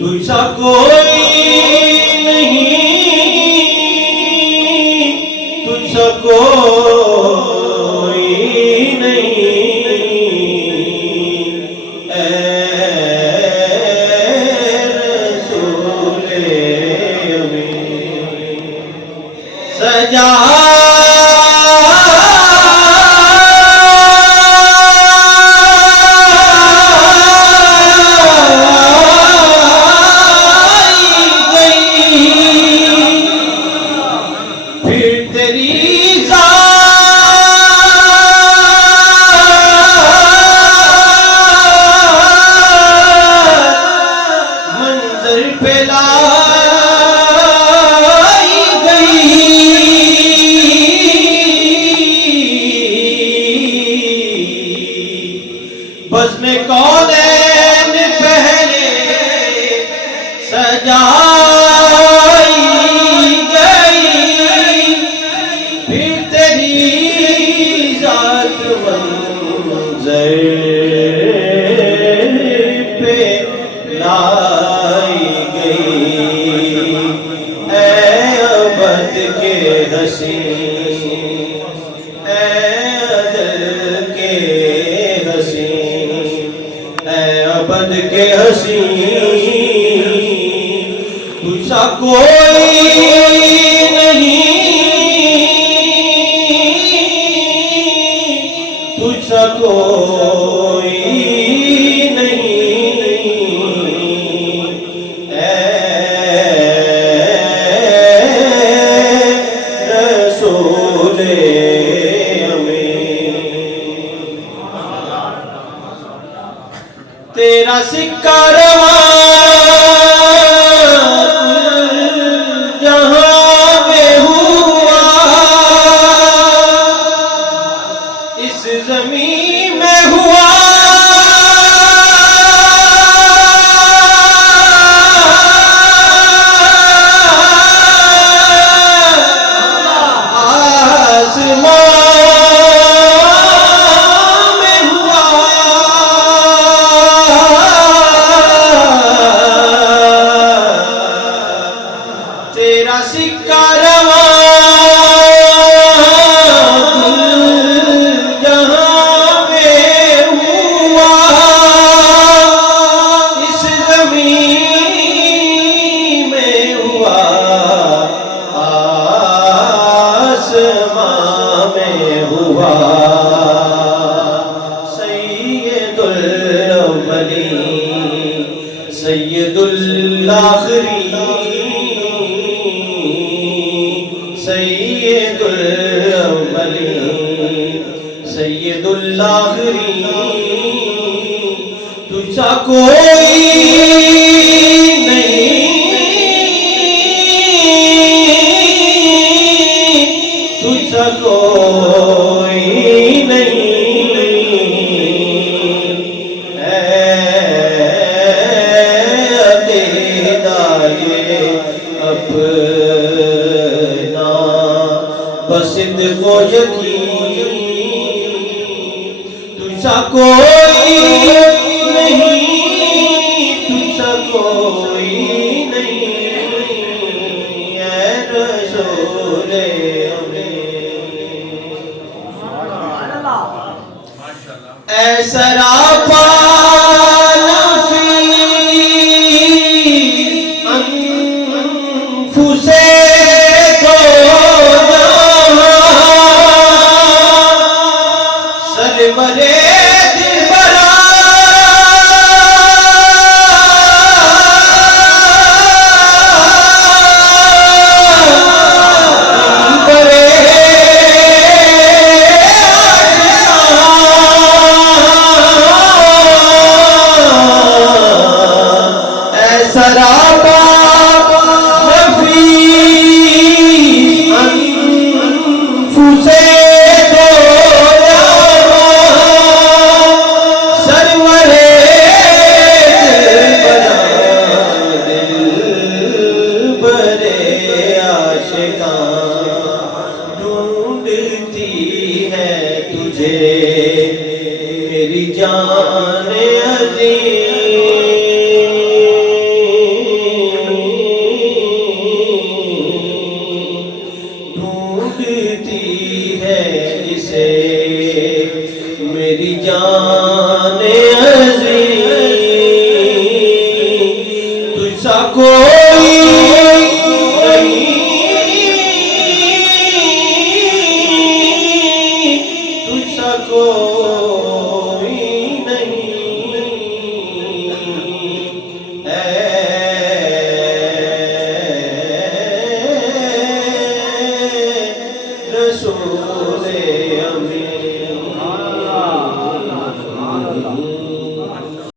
तुझसा कोई नहीं, तुझसा कोई नहीं, ऐ रसूले अमीन। सजा बज़्म कौनैन पहले सजाई गई, फिर तेरी ज़ात मंज़र पे लाई गई। ऐ अबद के हसीन, ऐ अज़ल के हसीन, अबद के हसीन, तुझसा कोई नहीं, तुझसा कोई नहीं, ऐ रसूले तेरा सिक्का जहां में हुआ, इस ज़मीन में हुआ, तेरा सिक्का जहां में हुआ, इस ज़मीन में हुआ, आसमां में हुआ। सैयदुल अव्वलीन सैयदुल आखिरीन, सैयदुल अव्वलीन सैयदुल आखिरीन, तुझसा कोई नहीं, तुझसा कोई नहीं, तेरा ये अपना बसिद को यकीन, तुझसा कोई नहीं, तुझसा कोई नहीं, ऐ रसूले अमीन। ऐ सरापा जान अज़ीज़ ढूंढती है इसे मेरी जान अज़ीज़ तुझसा कोई तुझसा कोई नहीं ऐ रसूल अमीन।